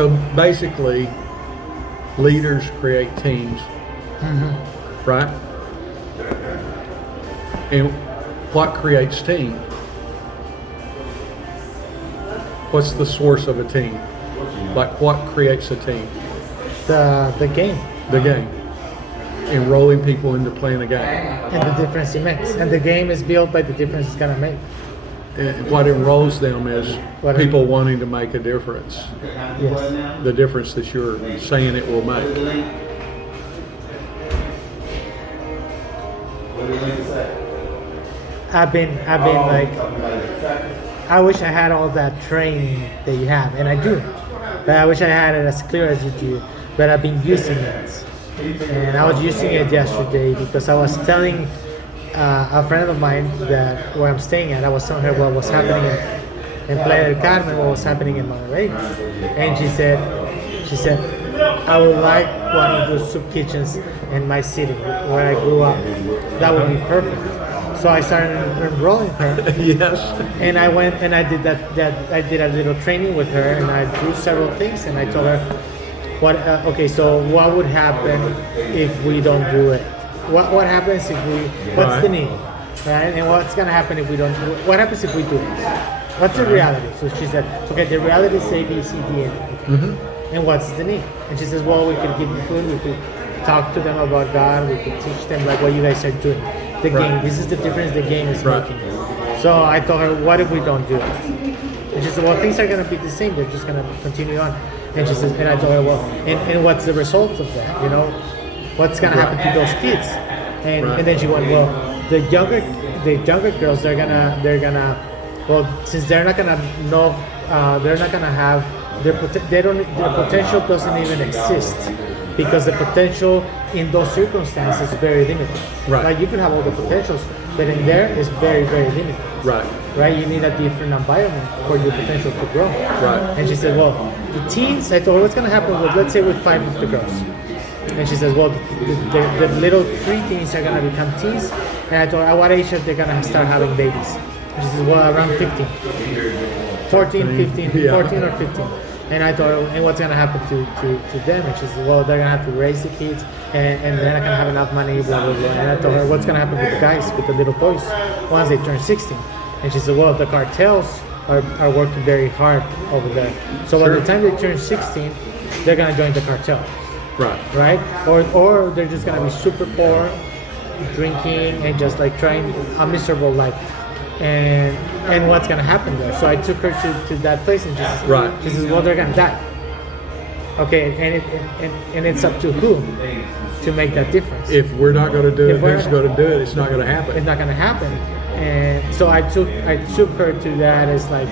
So basically, leaders create teams, right? And what creates team? What's the source of a team? Like what creates a team? The game. The game. Enrolling people into playing a game. And the difference it makes. And the game is built by the difference it's gonna make. And what enrolls them is What people wanting to make a difference. Yes. The difference that you're saying it will make. I've been like, I wish I had all that training that you have, and I do. But I wish I had it as clear as you do. But I've been using it, and I was using it yesterday because I was telling a friend of mine that where I'm staying at, I was telling her what was happening in Playa del Carmen, what was happening in Monterrey, and she said, I would like one of those soup kitchens in my city where I grew up. That would be perfect. So I started enrolling her. Yes. And I went and I did that. I did a little training with her, and I drew several things. And I told her, "What? Okay, so what would happen if we don't do it? What happens if we? What's the need, right? And what's gonna happen if we don't? What happens if we do it? What's the reality?" So she said, "Okay, the reality is A, B, C, D, and And what's the need?" And she says, "Well, we could give them food. We could talk to them about God. We could teach them like what you guys are doing." The game. This is the difference the game is making. So I told her, what if we don't do it? And she said, well, things are going to be the same. They're just going to continue on. And she says, and I told her, well, and what's the result of that? You know, what's going to happen to those kids? And then she went, well, the younger girls, they're gonna, well, since they're not gonna know, they're not gonna have their potential doesn't even exist. Because the potential in those circumstances is very limited. Right. Like you can have all the potentials, but in there it's very, very limited. Right. Right. You need a different environment for your potential to grow. Right. And she said, well, the teens. I told her, what's going to happen with, let's say, with 5 of the girls. And she says, well, the little pre-teens are going to become teens. And I told her, at what age are they going to start having babies? And she says, well, around 15, 14, 15, Yeah. 14 or 15. And I told her, and what's going to happen to them? And she said, well, they're going to have to raise the kids, and they're not going to have enough money, blah, blah, blah. And I told her, what's going to happen with the guys, with the little boys, once they turn 16? And she said, well, the cartels are working very hard over there. So by the time they turn 16, they're going to join the cartel. Right? Or they're just going to be super poor, drinking, and just like trying a miserable life. And what's gonna happen there? So I took her to that place, and she says, well, they're gonna die. Okay, and it's up to who to make that difference. If we're not going to do it, who's going to do it? It's not going to happen. It's not gonna happen. And so I took her to that as like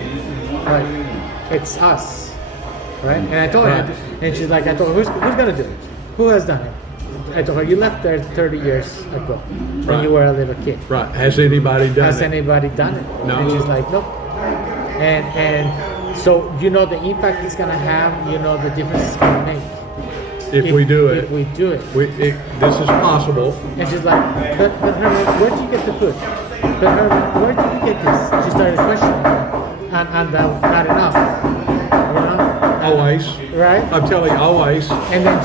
it's us, right? And I told her, and she's like, I told her, who's gonna do it? Who has done it? I told her, you left there 30 years ago when you were a little kid. Right. Has anybody done it? Has anybody done it? No. And she's like, nope. And so you know the impact it's gonna have. You know the difference it's gonna make. If we do it. If we do it. This is possible. And she's like, but Herman, where did you get the food? But Herman, where did you get this? She started questioning her. And not enough. You know? Always. Right? I'm telling you, always. And then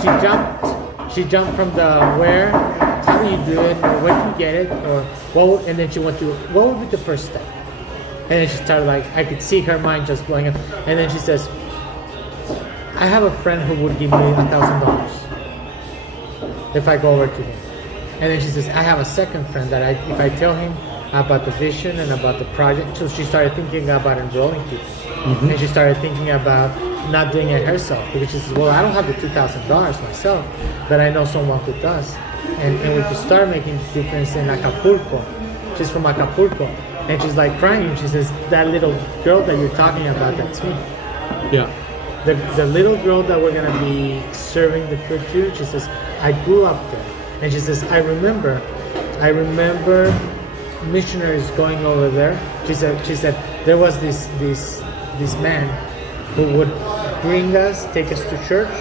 she jumped from the where, how do you do it, or where do you get it, or what, and then she went to, what would be the first step? And then she started like, I could see her mind just blowing up. And then she says, I have a friend who would give me $1,000 if I go over to him. And then she says, I have a second friend that if I tell him about the vision and about the project, so she started thinking about enrolling people. Mm-hmm. And she started thinking about not doing it herself, because she says, well, I don't have the $2,000 myself, but I know someone who does. And we could start making a difference in Acapulco. She's from Acapulco. And she's like crying. She says, that little girl that you're talking about, that's me. Yeah. The little girl that we're going to be serving the food to, she says, I grew up there. And she says, I remember missionaries going over there. She said there was this man who would bring us, take us to church,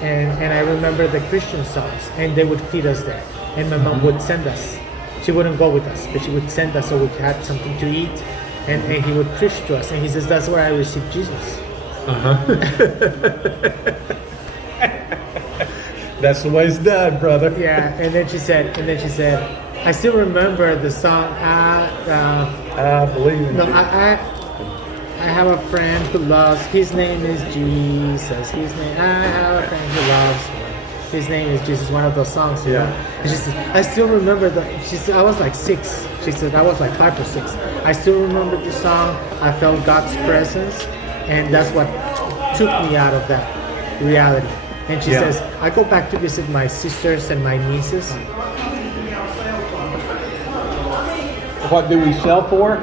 and I remember the Christian songs, and they would feed us there. And my mom would send us. She wouldn't go with us, but she would send us so we had something to eat, and he would preach to us. And he says, that's where I received Jesus. That's the way it's done, brother. Yeah, and then she said, I still remember the song. I believe in No, you. I have a friend who loves. His name is Jesus. I have a friend who loves me. His name is Jesus. One of those songs. You Yeah. know? And she said, I still remember that. She said, I was like 6. She said, I was like 5 or 6. I still remember the song. I felt God's presence, and that's what took me out of that reality. And she Yeah. says, I go back to visit my sisters and my nieces. What do we sell for?